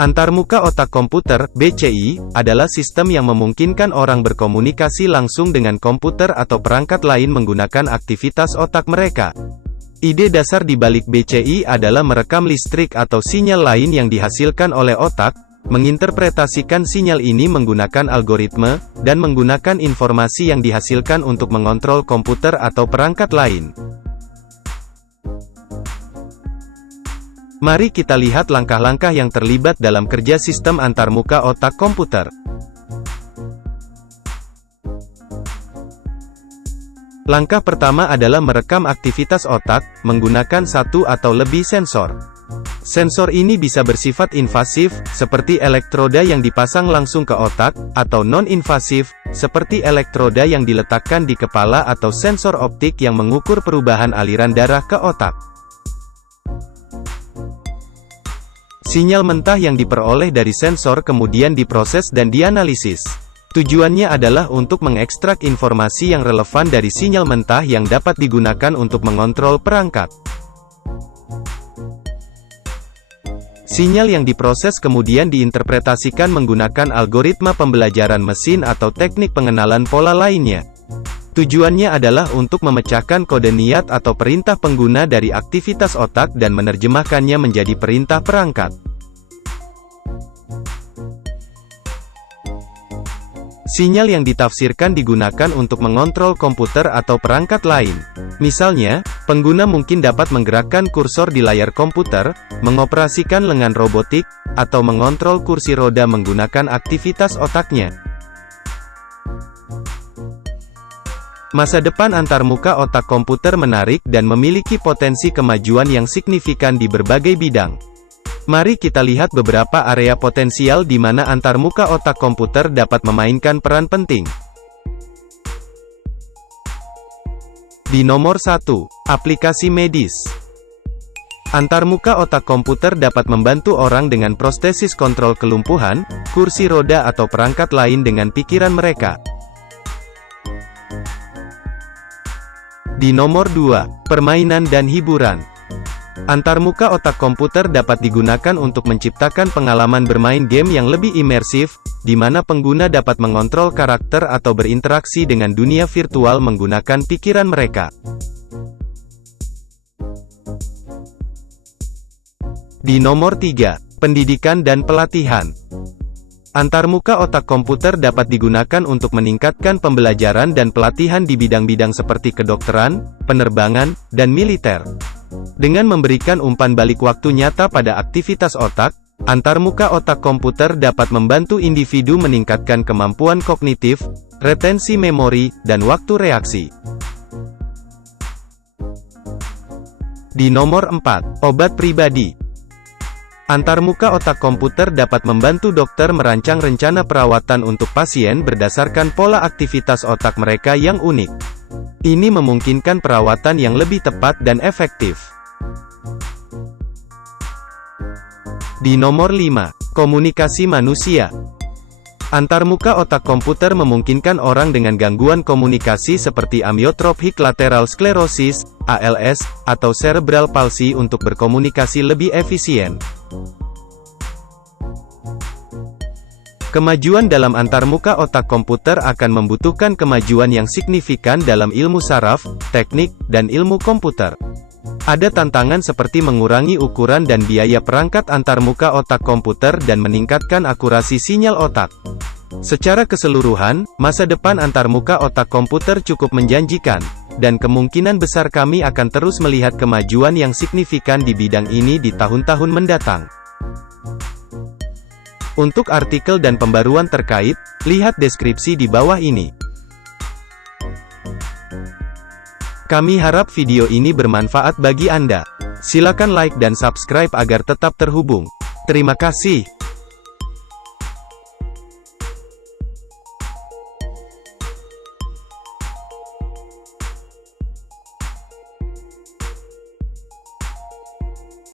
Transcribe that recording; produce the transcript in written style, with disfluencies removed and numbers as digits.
Antarmuka otak komputer (BCI) adalah sistem yang memungkinkan orang berkomunikasi langsung dengan komputer atau perangkat lain menggunakan aktivitas otak mereka. Ide dasar di balik BCI adalah merekam listrik atau sinyal lain yang dihasilkan oleh otak, menginterpretasikan sinyal ini menggunakan algoritma, dan menggunakan informasi yang dihasilkan untuk mengontrol komputer atau perangkat lain. Mari kita lihat langkah-langkah yang terlibat dalam kerja sistem antarmuka otak komputer. Langkah pertama adalah merekam aktivitas otak, menggunakan satu atau lebih sensor. Sensor ini bisa bersifat invasif, seperti elektroda yang dipasang langsung ke otak, atau non-invasif, seperti elektroda yang diletakkan di kepala atau sensor optik yang mengukur perubahan aliran darah ke otak. Sinyal mentah yang diperoleh dari sensor kemudian diproses dan dianalisis. Tujuannya adalah untuk mengekstrak informasi yang relevan dari sinyal mentah yang dapat digunakan untuk mengontrol perangkat. Sinyal yang diproses kemudian diinterpretasikan menggunakan algoritma pembelajaran mesin atau teknik pengenalan pola lainnya. Tujuannya adalah untuk memecahkan kode niat atau perintah pengguna dari aktivitas otak dan menerjemahkannya menjadi perintah perangkat. Sinyal yang ditafsirkan digunakan untuk mengontrol komputer atau perangkat lain. Misalnya, pengguna mungkin dapat menggerakkan kursor di layar komputer, mengoperasikan lengan robotik, atau mengontrol kursi roda menggunakan aktivitas otaknya. Masa depan antarmuka otak komputer menarik dan memiliki potensi kemajuan yang signifikan di berbagai bidang. Mari kita lihat beberapa area potensial di mana antarmuka otak komputer dapat memainkan peran penting. Di nomor 1, aplikasi medis. Antarmuka otak komputer dapat membantu orang dengan prostesis kontrol kelumpuhan, kursi roda atau perangkat lain dengan pikiran mereka. Di nomor 2, permainan dan hiburan. Antarmuka otak komputer dapat digunakan untuk menciptakan pengalaman bermain game yang lebih imersif, di mana pengguna dapat mengontrol karakter atau berinteraksi dengan dunia virtual menggunakan pikiran mereka. Di nomor 3, pendidikan dan pelatihan. Antarmuka otak komputer dapat digunakan untuk meningkatkan pembelajaran dan pelatihan di bidang-bidang seperti kedokteran, penerbangan, dan militer. Dengan memberikan umpan balik waktu nyata pada aktivitas otak, antarmuka otak komputer dapat membantu individu meningkatkan kemampuan kognitif, retensi memori, dan waktu reaksi. Di nomor 4, obat pribadi. Antarmuka otak komputer dapat membantu dokter merancang rencana perawatan untuk pasien berdasarkan pola aktivitas otak mereka yang unik. Ini memungkinkan perawatan yang lebih tepat dan efektif. Di nomor 5, komunikasi manusia. Antarmuka otak komputer memungkinkan orang dengan gangguan komunikasi seperti amyotrophic lateral sclerosis, ALS, atau cerebral palsy untuk berkomunikasi lebih efisien. Kemajuan dalam antarmuka otak komputer akan membutuhkan kemajuan yang signifikan dalam ilmu saraf, teknik, dan ilmu komputer. Ada tantangan seperti mengurangi ukuran dan biaya perangkat antarmuka otak komputer dan meningkatkan akurasi sinyal otak. Secara keseluruhan, masa depan antarmuka otak komputer cukup menjanjikan, dan kemungkinan besar kami akan terus melihat kemajuan yang signifikan di bidang ini di tahun-tahun mendatang. Untuk artikel dan pembaruan terkait, lihat deskripsi di bawah ini. Kami harap video ini bermanfaat bagi Anda. Silakan like dan subscribe agar tetap terhubung. Terima kasih.